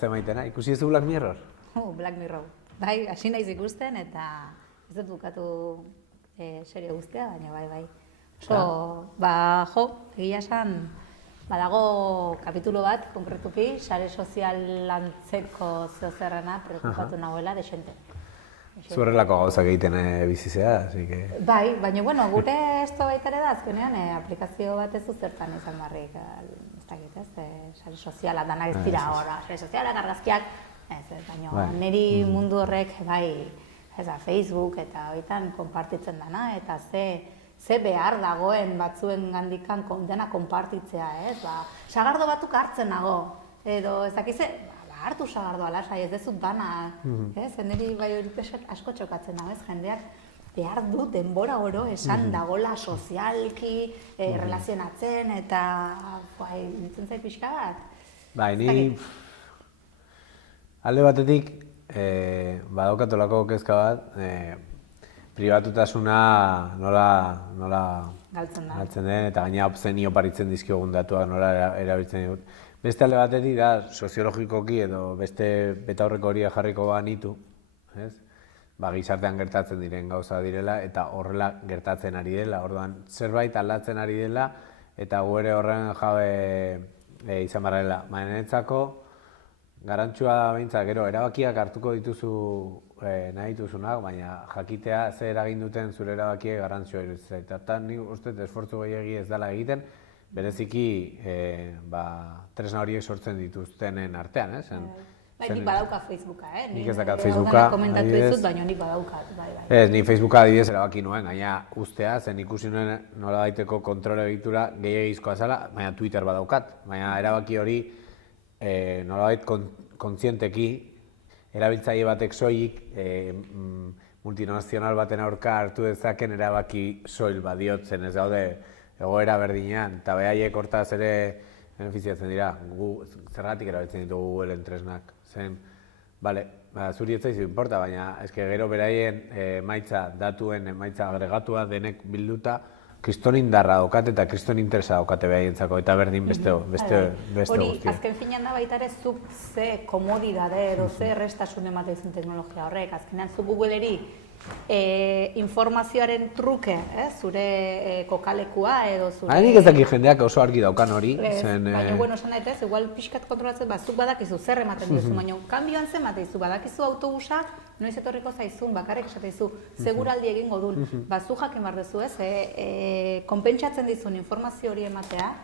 Ze maitena, ikusi ez du Black Mirror? Black Mirror. Bai, hasi naiz ikusten eta ez dut bukatu serie guztia, baina bai. Egia esan, badago kapitulo bat, konkretuki, sare sozialantzeko zeozerrena, preokupatu nagoela, desente. Zuerrelako gauzak egiten bizizea, así que... Bai, baina, gure esto baita ere da, azkenean, aplikazio bat ez zertan izan barrik, sare soziala, danak ez dira hor, sare sozialak, argazkiak, baina niri mundu horrek, Facebook eta horietan konpartitzen dana, eta ze behar dagoen batzuen gandikan dena konpartitzea, ez? Sagardo batuk hartzen nago, edo ez dakize, hartu sagardoa lasai, ez dezut dana, ez? Niri bai hori asko txokatzen nago, ez? Jendeak behar du denbora oro esan dagola sozialki, relazionatzen, eta nintzen zait pixka bat. Bai, ni alde batetik badaukatolako kezka bat, pribatutasuna nola galtzen den, eta gaina opzeni oparitzen dizkiogun datuak nola erabiltzen dut. Beste alde batetik da, soziologikoki edo beste betaurreko hori jarriko banitu, ez? Gizartean gertatzen diren gauza direla eta horrela gertatzen ari dela, orduan zerbait aldatzen ari dela eta gu ere horren jabe izan barra dela. Niretzako garantzua behintzat, gero, erabakiak hartuko dituzu nahi dituzunak, baina jakitea ze eragin duten zure erabakiek garantzioa iruditzen zait. Eta nik uste esfortzu gehiegi ez dela egiten, bereziki tresna horiek sortzen dituztenen artean, ez? Nik badauka Facebooka, Nik ez dakat Facebooka, komentatu dizut, baina nik badaukat, bai. Ez, nik Facebooka adibidez erabaki nuen, gaina ustea, zen ikusi nuen nola daiteko kontrol egitura gehiagizkoa zela, baina Twitter badaukat, baina erabaki hori nolabait kontzienteki erabiltzaile batek soilik multinazional baten aurka hartu dezaken erabaki soil badiotzen, ez gaude egoera berdinean, eta behaiek hortaz ere benefiziatzen dira, zergatik erabiltzen ditugu Googleen tresnak, zen, zuri ez zaizu importa, baina eske gero beraien datuen emaitza agregatua denek bilduta, kriston indarra daukat eta kriston interesa daukate behaientzako, eta berdin beste guztia. Hori, azken finean da baita ere zuk ze komodidade edo ze errestasun ematen izan teknologia horrek, azkenean zu Googleri informazioaren truke, zure kokalekua edo zure... Nik ez dakit jendeak oso argi daukan hori. Baina, esan daitez, igual pixkat kontrolatzen, zuk badakizu zer ematen duzu, baina kanbioan zen bateizu, badakizu autobusak, noiz etorriko zaizun, bakarrik esateizu, seguraldi egingo duen, zu jakin behar duzu, konpentsatzen dizun informazio hori ematea,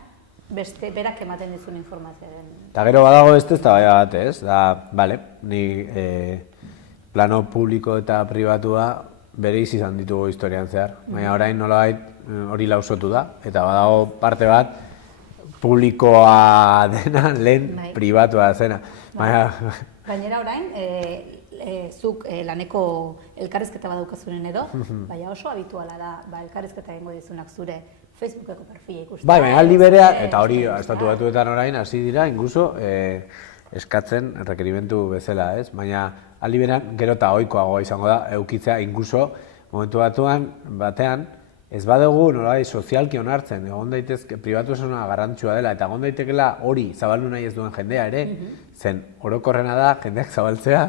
beste berak ematen dizun informazioaren. Eta gero badago beste ez da bai bat, ez? Ni plano publiko eta pribatua bereiz izan ditugu historian zehar. Baina orain nolabait hori lausotu da, eta badago parte bat publikoa dena lehen pribatua zena. Gainera orain, zuk laneko elkarrizketa badaukazunen edo, baina oso habituala da elkarrizketa egingo dizunak zure Facebookeko perfila ikustea. Baina aldi berea, eta hori estatu batuetan orain hasi dira, incluso eskatzen rekerimentu bezala, ez? Baina aldi berean gero eta ohikoagoa izango da edukitzea inkluso momentu batean ez badugu nolabait sozialki onartzen, egon daitezke pribatusuna garrantzitsua dela eta egon daitekeela hori zabaldu nahi ez duen jendea ere, zen orokorrena da jendeak zabaltzea.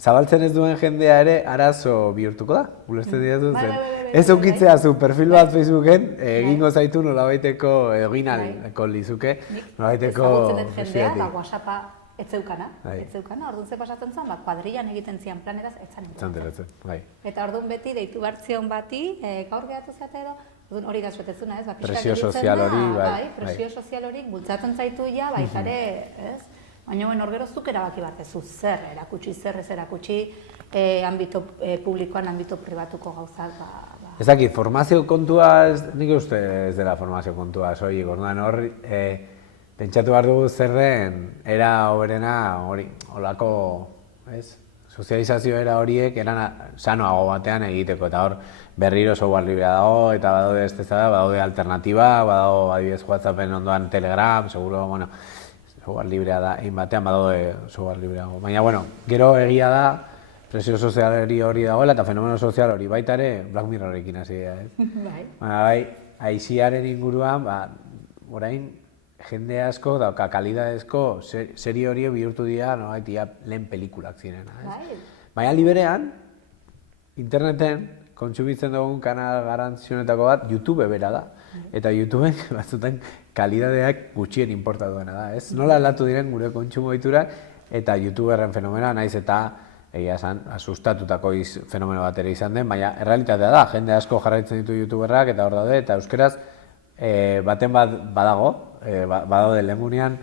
Zabaltzen ez duen jendea ere arazo bihurtuko da, ulertzen diatu zen. Ez eukitzea zu perfil bat Facebooken, egingo zaitu nolabaiteko eginalko lizuke, nolabaiteko ezagutzen dut jendea, WhatsAppa etzeukana, orduan ze pasatzen zen, kuadrillan egiten zian planeraz, etzan. Eta orduan beti deitu bertzion bati, gaur gehatu zate edo, orduan hori gazpetezuna, ez? Presio sozial hori, presio sozial hori bultzatzen zaitu ja, baitare, ez? Baina hor gero zuk erabaki bat ez, zer erakutsi, zer ez erakutsi, ambito publikoan, ambito pribatuko gauzak, Ez dakit, formazio kontua, nik uste ez dela formazio kontua, soilik, orduan hor, pentsatu behar dugu zer den, era hoberena hori, holako, ez? Sozializazio era horiek eran sanoago batean egiteko, eta hor berriro software librea dago, eta badaude badaude alternatiba, badago adibidez WhatsAppen ondoan Telegram, seguro, bueno, software librea da, egin batean badaude software librea dago. Baina, bueno, gero egia da, presio sozialeri hori dagoela eta fenomeno sozial hori baita ere Black Mirrorekin hasi da, ez? Bai, aiziaren inguruan, orain jende asko dauka kalidadezko serie hori bihurtu dira, lehen pelikulak zirena, ez? Baina liberean, interneten kontsumitzen dugun kanal garrantzionetako bat YouTube bera da. Eta YouTubeen batzutan kalidadeak gutxien inporta duena da, ez? Nola aldatu diren gure kontsumo ohiturak eta YouTuberren fenomena naiz eta egia esan, asustatutako fenomeno bat ere izan den, baina errealitatea da, jende asko jarraitzen ditu YouTuberrak eta hor daude, eta euskaraz baten bat badago, badaude lehengunean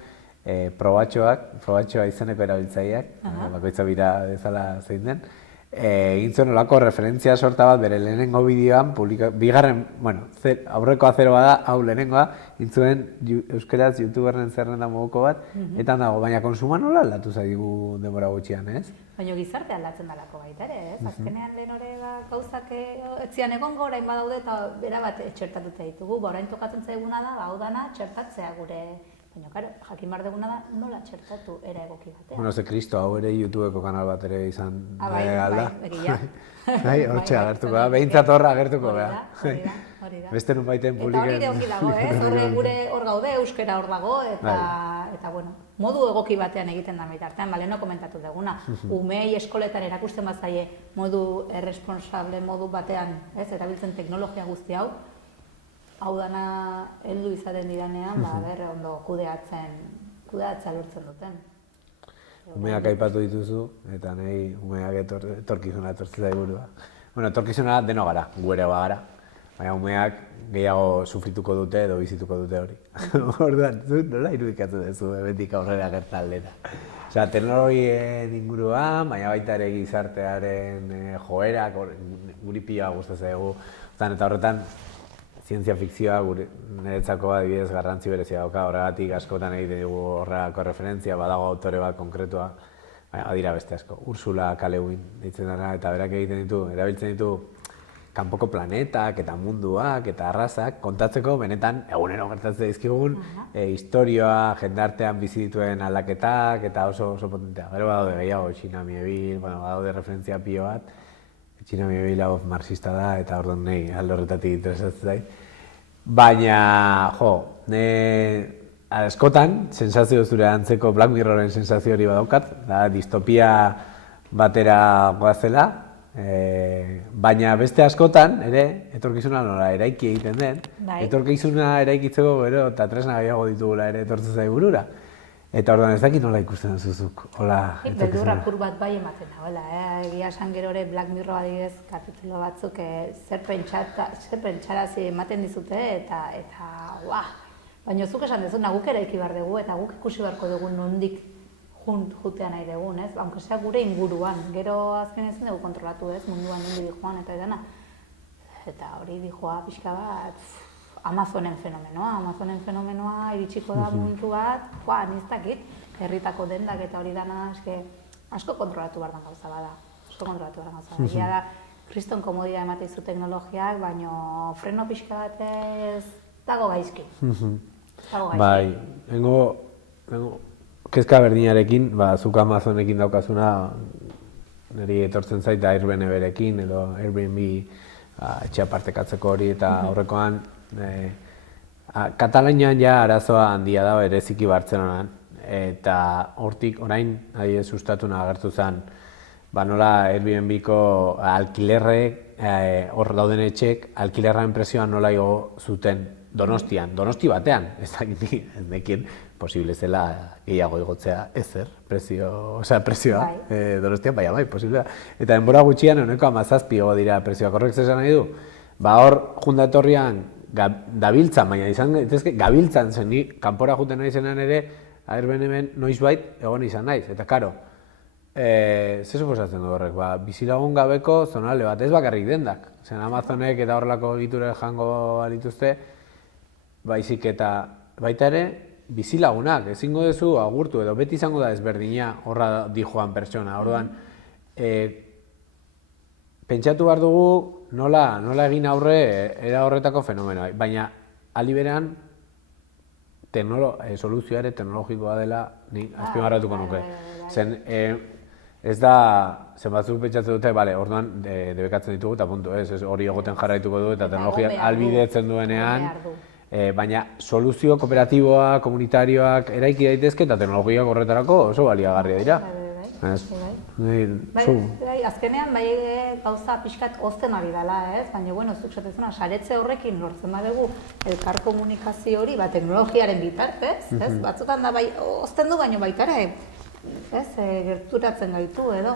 probatxoa izeneko erabiltzaileak, bakoitza bira dezala zein den, egin zuen olako referentzia sorta bat bere lehenengo bideoan, bigarren, aurreko azeroa da, hau lehenengoa, egin zuen euskaraz YouTuberren zerrenda moduko bat, eta dago, baina konsuma nola aldatu zaigu denbora gutxian, ez? Baina gizarte aldatzen dalako baita ere, ez? Azkenean lehen hori gauzak etzian egongo orain badaude eta bera bat txertatuta ditugu, orain tokatzen zaiguna da, hau dana txertatzea gure, baina karo, jakin behar duguna da nola txertatu era egoki batean. Bueno, ze Kristo, hau ere YouTubeko kanal bat ere izan alda. Egia. Hortxe agertuko da, behintzat horra agertuko da. Hori da. Beste nun baiten publiken. Eta hori ongi dago, ez? Gure hor gaude, euskera hor dago, eta bueno, modu egoki batean egiten da bitartean, baleno komentatu duguna. Umei eskoletan erakusten bazaie modu erresponsable modu batean, ez? Erabiltzen teknologia guzti hau dana heldu izaten didanean, ondo kudeatzea lortzen duten. Umeak aipatu dituzu, eta nahi umeak etorkizuna etortzea burua. Bueno, etorkizuna deno gara, gu ere bagara. Baina umeak gehiago sufrituko dute edo bizituko dute hori. Orduan, nola irudikatzen duzu betik aurrera gertaldera. Osea, teknologien inguruan, baina baita ere gizartearen joerak, guri pila gustatzen dugu. Eta horretan, zientzia fikzioa niretzako adibidez garrantzi berezia dauka, horregatik askotan egiten dugu horrelako referentzia, badago autore bat konkretua, badira beste asko. Ursula K. Le Guin ditzen dara, eta berak egiten ditu, erabiltzen ditu kanpoko planetak eta munduak eta arrazak kontatzeko benetan egunero gertatzen dizkigun historioa, jendartean bizi dituen aldaketak eta oso potentea. Gero badaude gehiago, Txina Miebil, badaude referentzia pilo bat, Txina Miebil hau marxista da eta orduan nahi alde horretatik interesatzen zait. Baina, askotan, sensazio zure antzeko Black Mirroren sensazio hori badaukat, da distopia batera goazela, baina beste askotan, ere, etorkizuna nola eraiki egiten den, etorkizuna eraikitzeko gero eta tresna gehiago ditugula ere etortzen zai burura. Eta orduan ez dakit nola ikusten zuzuk, hola etorkizuna. Beldur apur bat bai ematen da, egia esan gero ere Black Mirror adibidez kapitulo batzuk zer pentsarazi ematen dizute eta baina zuk esan dezuna guk eraiki behar dugu eta guk ikusi beharko dugu nondik jutea nahi dugun, ez? Aunque sea gure inguruan, gero azken ezin dugu kontrolatu, ez? Munduan nondi dijoan eta edana. Eta hori dijoa pixka bat, Amazonen fenomenoa iritsiko da momentu bat, niztakit, herritako dendak eta hori dana, asko kontrolatu behar den gauza bada. Egia da, kriston komodia ematen zu teknologiak, baina freno pixka bat ez dago gaizki. Bai, kezka berdinarekin, zuk Amazonekin daukazuna, niri etortzen zait Airbnb-rekin edo Airbnb etxea partekatzeko hori eta aurrekoan Katalunian ja arazoa handia da, bereziki Bartzelonan, eta hortik orain sustatuna agertu zen nola Airbnb-ko alkilerrek, hor dauden etxek, alkilerraren prezioan nola igo zuten Donostian, Donosti batean, ez nekien posible zela gehiago igotzea ezer, prezioa, Donostian, bai, posible da. Eta denbora gutxian, honeko 17 igo dira prezioak, horrek zesan nahi du, hor jundatorrian dabiltzan, baina izan daitezke gabiltzan zen, ni kanpora juten nahi zenan ere, Airbnb noizbait egon izan naiz, eta karo, ze suposatzen du horrek, bizilagun gabeko zonalde bat, ez bakarrik dendak, zen Amazonek eta horrelako egitura jango alituzte, baizik eta baita ere, bizilagunak, ezingo duzu agurtu edo beti izango da ezberdina horra dijoan pertsona, orduan, pentsatu behar dugu nola egin aurre era horretako fenomenoa, baina aldi berean soluzioa ere teknologikoa dela ni azpimarratuko nuke. Zen, ez da, zen batzuk pentsatzen dute, orduan debekatzen ditugu eta puntu, hori egoten jarraituko du eta teknologiak albidetzen duenean, baina soluzio kooperatiboak, komunitarioak eraiki daitezke eta teknologiak horretarako oso baliagarria dira. Azkenean gauza pixkat ozten ari dela, baina zuk esatezuna, saretze horrekin lortzen badugu elkar komunikazio hori teknologiaren bitartez, batzutan da ozten du baino baita ere, gerturatzen gaitu edo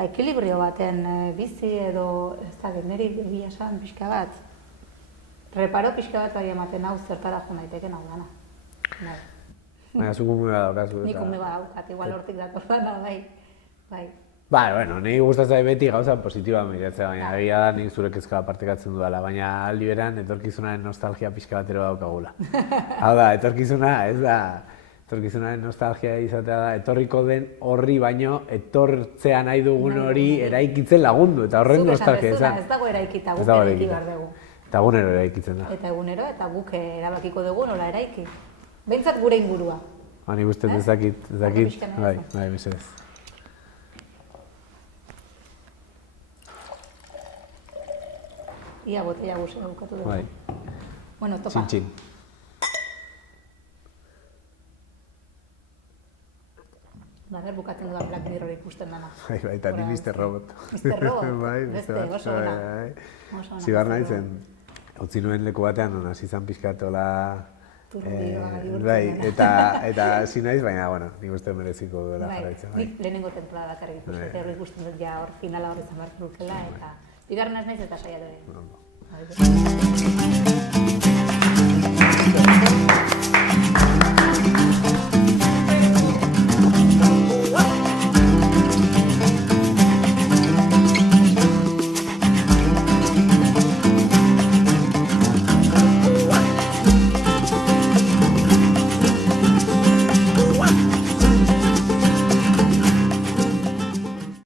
ekilibrio baten bizi edo ez da niri egia esan pixka bat. Reparo pixka bat bai ematen hau zertara jo naiteken hau dana. Baina, zuk ume bat daukazu. Nik ume bat daukat, igual hortik dator dana, bai. Bueno, niri gustatzen beti gauza positiba miratzea, baina egia da nik zure kezka partekatzen dudala, baina aldi beran etorkizunaren nostalgia pixka batero daukagula. Hau da, etorkizuna, ez da, etorkizunaren nostalgia izatea da, etorriko den horri baino, etortzea nahi dugun hori eraikitzen lagundu, eta horren nostalgia izan. Ez dago eraikita, guk eraiki behar dugu. Eta egunero eraikitzen da. Eta egunero, eta guk erabakiko dugu nola eraiki. Behintzat gure ingurua. Nik uste ez dakit, bai, mesedez. Ia botella guzea bukatu dugu. Bai. Bueno, topa. Txin-txin. Bukatzen duan Black Mirror ikusten dana. Bai, eta ni Mr. Robot. Mr. Robot? Bai, beste, oso ona. Zigar nahi zen, utzi nuen leku batean, hasi zan pixkatola... Bai, eta hasi naiz, baina, nik uste mereziko duela jarraitzen. Nik lehenengo temporada bakarrik ikusten, eta hori ikusten dut ja hor finala hori izan beharko dukela, eta bigarren ez naiz eta saiatu ere.